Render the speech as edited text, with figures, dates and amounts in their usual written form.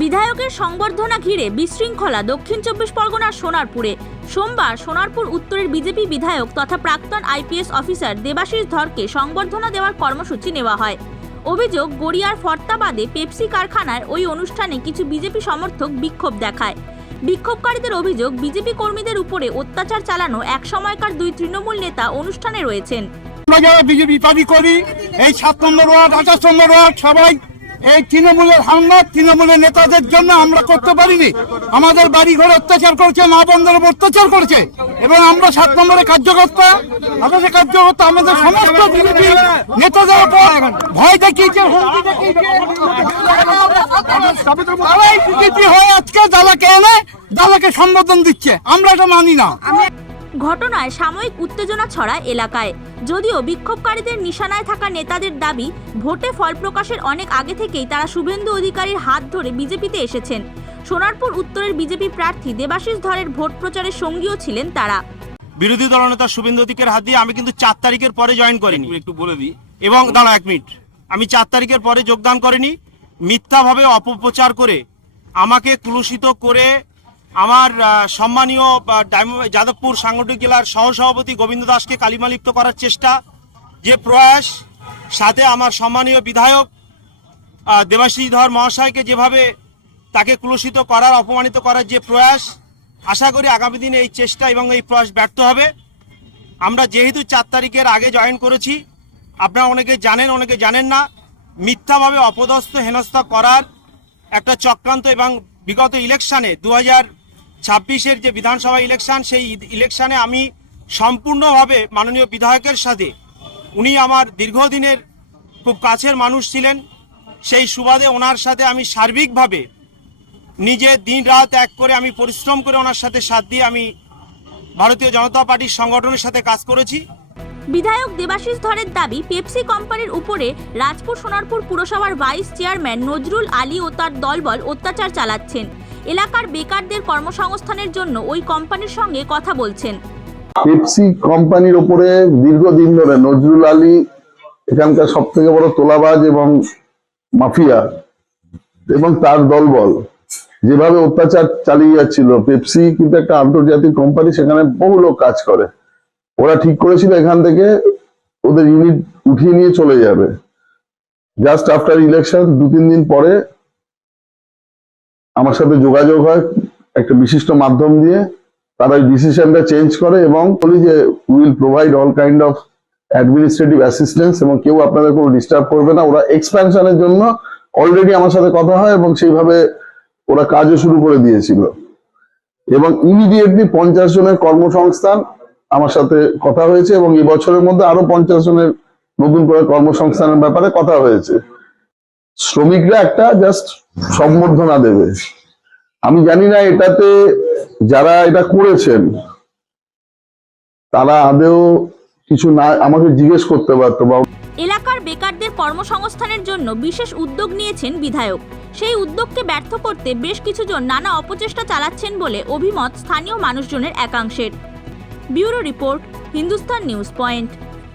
বিধায়কের সংবর্ধনা ঘিরে বিশৃঙ্খলা দক্ষিণ ২৪ পরগনার সোনারপুরে। সোমবার সোনারপুর উত্তরের বিজেপি বিধায়ক তথা প্রাক্তন আইপিএস অফিসার দেবাশিস ধরকে সংবর্ধনা দেওয়ার কর্মসূচি নেওয়া হয়। অভিযোগ, গড়িয়ার ফর্তাবাদে পেপসি কারখানার ওই অনুষ্ঠানে কিছু বিজেপি সমর্থক বিক্ষোভ দেখায়। বিক্ষোভকারীদের অভিযোগ, বিজেপি কর্মীদের উপরে অত্যাচার চালানো এক সময়কার দুই তৃণমূল নেতা অনুষ্ঠানে রয়েছেন। বিজেপি দাবি করি এই ৭ নম্বর ওয়ার্ড ২৮ নম্বর ওয়ার্ড সবাই এই তৃণমূলের হামলা তৃণমূলের নেতাদের জন্য আমরা করতে পারিনি। আমাদের বাড়ি ঘরে অত্যাচার করেছে, মা বোনদের উপর অত্যাচার করেছে এবং আমরা ৭ নম্বরের কার্যকর্তা আমাদের সমস্ত বিজেপি নেতাদের উপর ভয় দেখিয়েছে, হুমকি দেখিয়েছে। বিজেপি হয়ে আজকে দালাকে এনে দালাকে সম্বোধন দিচ্ছে, আমরা এটা মানি না। ঘটনায় সাময়িক উত্তেজনা ছড়ায় এলাকায়। যদিও বিক্ষোভকারীদের নিশানায় থাকা নেতাদের দাবি, ভোটে ফল প্রকাশের অনেক আগে থেকেই তারা শুভেন্দু অধিকারীর হাত ধরে বিজেপিতে এসেছেন। সোনারপুর উত্তরের বিজেপি প্রার্থী দেবাশিস ধরের ভোট প্রচারের সঙ্গীও ছিলেন তারা। বিরোধী দলনেতা শুভেন্দু অধিকারীর হাত দিয়ে আমি কিন্তু ৪ তারিখের পরে জয়েন করিনি, একটু বলে দিই। এবং দাঁড়া ১ মিনিট, আমি ৪ তারিখের পরে যোগদান করিনি। মিথ্যাভাবে অপপ্রচার করে আমাকে কুলুষিত করে আমার সম্মানীয় যাদবপুর সাংগঠনিক জেলার সহসভাপতি গোবিন্দ দাসকে কালিমালিপ্ত করার চেষ্টা, যে প্রয়াস, সাথে আমার সম্মানীয় বিধায়ক দেবাশিস ধর মহাশয়কে যেভাবে তাকে কুলুষিত করার, অপমানিত করার যে প্রয়াস, আশা করি আগামী দিনে এই চেষ্টা এবং এই প্রয়াস ব্যর্থ হবে। আমরা যেহেতু ৪ তারিখের আগে জয়েন করেছি, আপনারা অনেকে জানেন অনেকে জানেন না, মিথ্যাভাবে অপদস্থ হেনস্থা করার একটা চক্রান্ত এবং বিগত ইলেকশানে ২০২৬-এর যে বিধানসভা ইলেকশন, সেই ইলেকশানে আমি সম্পূর্ণভাবে মাননীয় বিধায়কের সাথে, উনি আমার দীর্ঘদিনের খুব কাছের মানুষ ছিলেন, সেই সুবাদে ওনার সাথে আমি সার্বিকভাবে নিজে দিন রাত এক করে আমি পরিশ্রম করে ওনার সাথে সাথ দিয়ে আমি ভারতীয় জনতা পার্টির সংগঠনের সাথে কাজ করেছি। বিধায়ক দেবাশিস ধরের দাবি, পেপসি কোম্পানির উপরে রাজপুর সোনারপুর পুরসভার ভাইস চেয়ারম্যান নজরুল আলী ও তার দলবল অত্যাচার চালাচ্ছেন। এলাকার বেকারদের কর্মসংস্থানের জন্য ওই কোম্পানির সঙ্গে কথা বলছেন। পেপসি কোম্পানির উপরে দীর্ঘদিন ধরে নজরুল আলী এখানকার সব থেকে বড় তোলাবাজ এবং মাফিয়া এবং তার দলবল যেভাবে অত্যাচার চালিয়ে যাচ্ছিল। পেপসি কিন্তু একটা আন্তর্জাতিক কোম্পানি, সেখানে বহু লোক কাজ করে। ওরা ঠিক করেছিল এখান থেকে ওদের ইউনিট উঠিয়ে নিয়ে চলে যাবে। জাস্ট আফটার ইলেকশন ২-৩ দিন পরে আমার সাথে যোগাযোগ হয় একটা বিশিষ্ট মাধ্যম দিয়ে, তারা ওই ডিসিশনটা চেঞ্জ করে এবং বলি যে will provide all kind of administrative assistance এবং কেউ আপনাদের কোনো ডিস্টার্ব করবে না। ওরা এক্সপ্যানশনের জন্য অলরেডি আমার সাথে কথা হয় এবং সেইভাবে ওরা কাজও শুরু করে দিয়েছিল এবং ইমিডিয়েটলি ৫০ জনের কর্মসংস্থান আমার সাথে কথা হয়েছে এবং এই বছরের মধ্যে আরো ৫০ জনের নতুন করে কর্মসংস্থানের ব্যাপারে কথা হয়েছে। শ্রমিকরা একটা জাস্ট সম্বর্ধনা দেবে। আমি জানি না এটাতে যারা এটা করেছেন তারা আদেও কিছু না আমাকে জিজ্ঞেস করতে পারতো। এলাকার বেকারদের কর্মসংস্থানের জন্য বিশেষ উদ্যোগ নিয়েছেন বিধায়ক। সেই উদ্যোগকে ব্যর্থ করতে বেশ কিছুজন নানা অপচেষ্টা চালাচ্ছেন বলে অভিমত স্থানীয় মানুষজনের একাংশের। Bureau report, Hindustan news point.